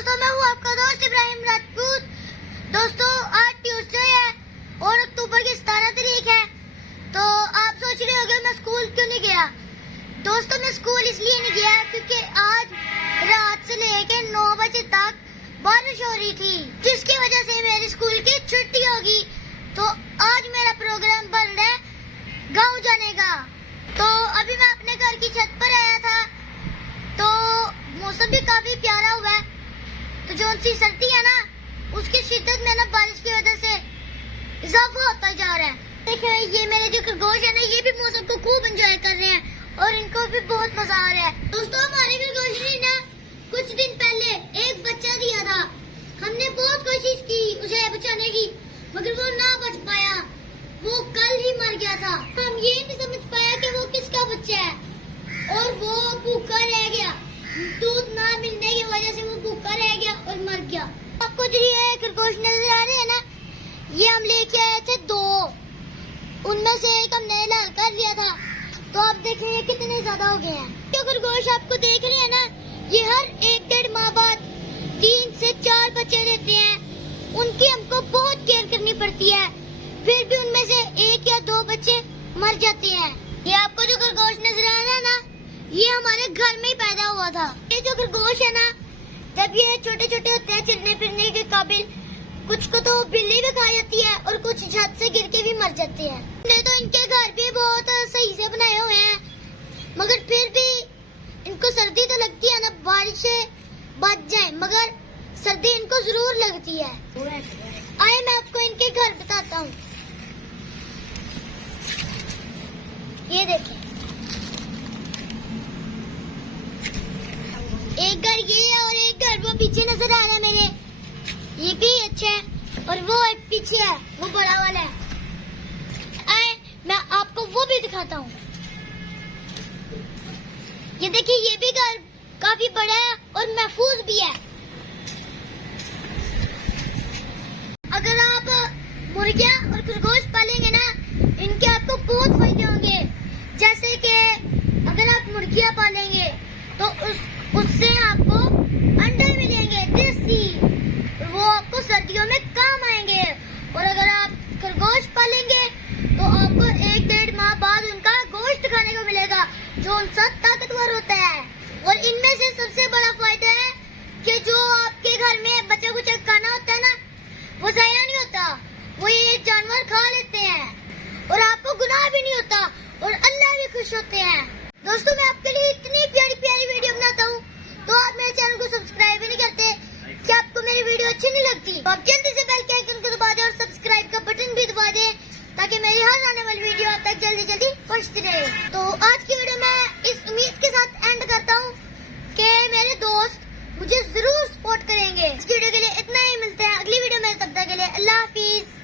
दोस्तों, मैं हूँ आपका दोस्त इब्राहिम राजपूत। दोस्तों, आज ट्यूसडे है और अक्टूबर की 17 तारीख है। तो आप सोच रहे होंगे मैं स्कूल क्यों नहीं गया। दोस्तों, मैं स्कूल इसलिए नहीं गया क्योंकि आज रात से लेके 9 बजे तक बारिश हो रही थी, जिसकी वजह से मेरे स्कूल की छुट्टी होगी। तो आज मेरा प्रोग्राम बन रहा है गाँव जाने का। तो अभी मैं अपने घर की छत पर आया था, तो मौसम भी काफी प्यारा हुआ है। तो जो सी सर्दी है ना, उसकी शिद्दत में ना बारिश की वजह से इजाफा होता जा रहा है। देखिए, ये मेरे जो खरगोश है ना, ये भी मौसम को खूब एंजॉय कर रहे हैं और इनको भी बहुत मजा आ रहा है। दोस्तों, हमारे खरगोश ने ना कुछ दिन पहले एक बच्चा दिया था। हमने बहुत कोशिश की उसे बचाने की, मगर वो ना बच पाया। वो कल ही मर गया था। हम ये नहीं समझ पाया कि वो किसका बच्चा है और वो भूखा रह गया। दूध ना मिलने की वजह से वो भूखा रह गया और मर गया। आपको जो ये खरगोश नजर आ रहे हैं ना, ये हम लेके आए थे 2। उनमें से एक हमने लाल कर लिया था। तो आप देखें ये कितने ज्यादा हो गए हैं। जो खरगोश आपको देख रहे हैं ना, ये हर 1-1.5 माह बाद 3 से 4 बच्चे देते हैं। उनकी हमको बहुत केयर करनी पड़ती है, फिर भी उनमें से 1 या 2 बच्चे मर जाते हैं। ये आपको जो खरगोश नजर आ रहा है ना, ये हमारे घर में ही पैदा हुआ था। ये जो खरगोश है ना, जब ये छोटे छोटे होते हैं चलने फिरने के काबिल, कुछ को तो बिल्ली भी खा जाती है और कुछ छत से गिर के भी मर जाते हैं। नहीं तो इनके घर भी बहुत सही से बनाए हुए हैं, मगर फिर भी इनको सर्दी तो लगती है ना, बारिश से बच जाए, मगर सर्दी इनको जरूर लगती है। आए मैं आपको इनके घर बताता हूँ। ये देखें, एक घर ये है और एक घर वो पीछे नजर आ रहा है मेरे। ये भी अच्छा है और वो एक पीछे है, वो बड़ा वाला है। आए मैं आपको वो भी दिखाता हूँ। ये देखिए, ये भी घर काफी बड़ा है और महफूज भी है। अगर आप मुर्गियाँ और खरगोश पालेंगे ना, इनके आपको बहुत फायदे होंगे। जैसे कि अगर आप मुर्गियाँ पालेंगे तो उससे आपको अंडे मिलेंगे देसी, वो आपको सर्दियों में काम आएंगे। और अगर आप खरगोश पालेंगे तो आपको 1-1.5 माह बाद उनका गोश्त खाने को मिलेगा, जो उनसे ताकतवर होता है। और इनमें से सबसे बड़ा फायदा है कि जो आपके घर में बचा कुचा खाना होता है ना, वो ज़ाया नहीं होता, वो ये जानवर खा लेते हैं और आपको गुनाह भी नहीं होता और अल्लाह भी खुश होते हैं। दोस्तों, मैं आपके लिए इतनी प्यारी प्यारी वीडियो बनाता हूँ, तो आप मेरे चैनल को सब्सक्राइब ही नहीं करते। क्या आपको मेरी वीडियो अच्छी नहीं लगती तो आप जल्दी से बेल के आइकन को दबा दें और सब्सक्राइब का बटन भी दबा दें, ताकि मेरी हर आने वाली वीडियो आप तक जल्दी जल्दी पहुँचती रहे। तो आज की वीडियो मैं इस उम्मीद के साथ एंड करता हूँ कि मेरे दोस्त मुझे जरूर सपोर्ट करेंगे। इस वीडियो के लिए इतना ही, मिलते हैं अगली वीडियो में, तब तक के लिए अल्लाह हाफिज।